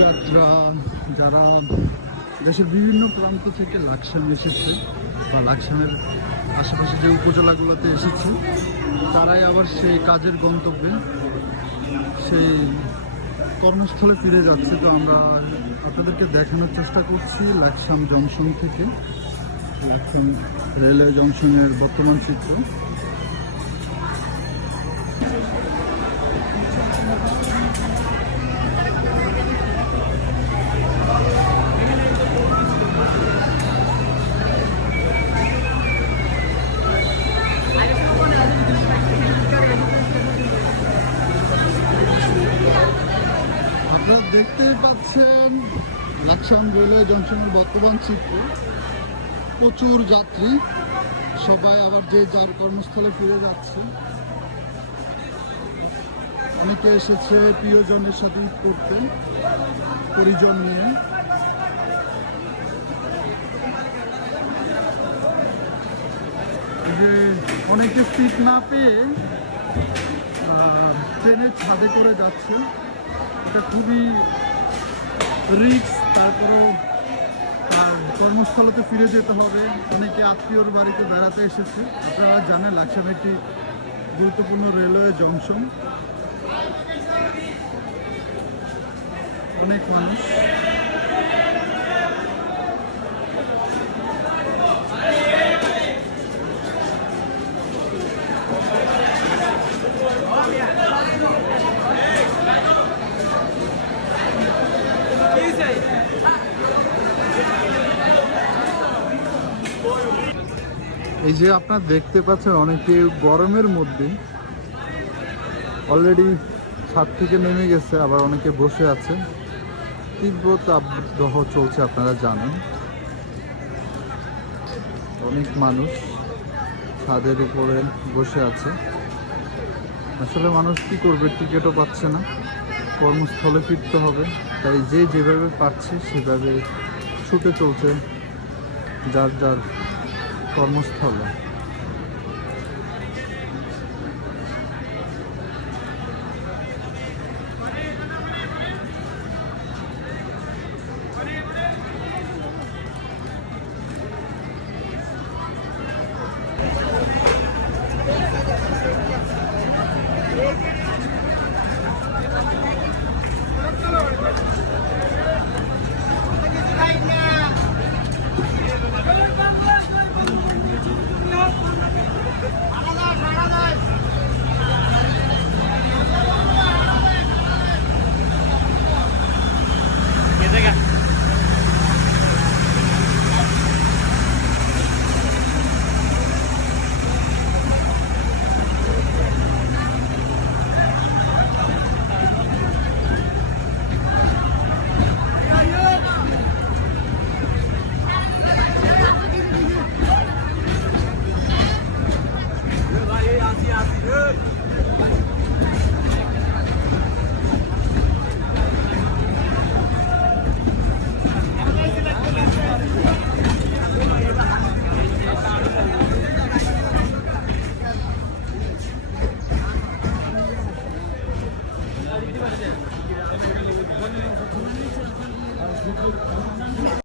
যাত্রা, যারা দেশের বিভিন্ন প্রান্ত থেকে লাকসাম এসেছে বা লাকসামের আশেপাশে যে উপজেলাগুলোতে এসেছে, তারাই আবার সেই কাজের গন্তব্যে সেই কর্মস্থলে ফিরে যাচ্ছে। তো আমরা আপনাদেরকে দেখানোর চেষ্টা করছি লাকসাম জংশন থেকে। লাকসাম রেলওয়ে জংশনের বর্তমান চিত্র। দেখতেই পাচ্ছেন লাকসাম রেলওয়ে জংশনের বর্তমান চিত্র। প্রচুর যাত্রী, সবাই আবার যে যার কর্মস্থলে ফিরে যাচ্ছে। অনেকে এসেছে প্রিয়জনের সাথে ঈদ করতে পরিজন নিয়ে। যে অনেকে সিট না পেয়ে ট্রেনের ছাদে করে যাচ্ছে। এটা খুবই রিক্স তারপরেও আর কর্মস্থলতে ফিরে যেতে হবে। অনেকে আত্মীয়র বাড়িতে বেড়াতে এসেছে। আপনারা জানেন লাকসাম একটি গুরুত্বপূর্ণ রেলওয়ে জংশন। অনেক মানুষ এই যে আপনার দেখতে পাচ্ছেন, অনেকে গরমের মধ্যে অলরেডি ছাদ থেকে নেমে গেছে, আবার অনেকে বসে আছে। তীব্র তাপদাহ চলছে, আপনারা জানেন। অনেক মানুষ ছাদের উপরে বসে আছে। আসলে মানুষ কি করবে, টিকিটও পাচ্ছে না। কর্মস্থলে ফিরতে হবে। তাই যে যেভাবে পাচ্ছে সেভাবে ছুটে চলছে যার যার কর্মস্থল ごめんなさい、ごめんなさい。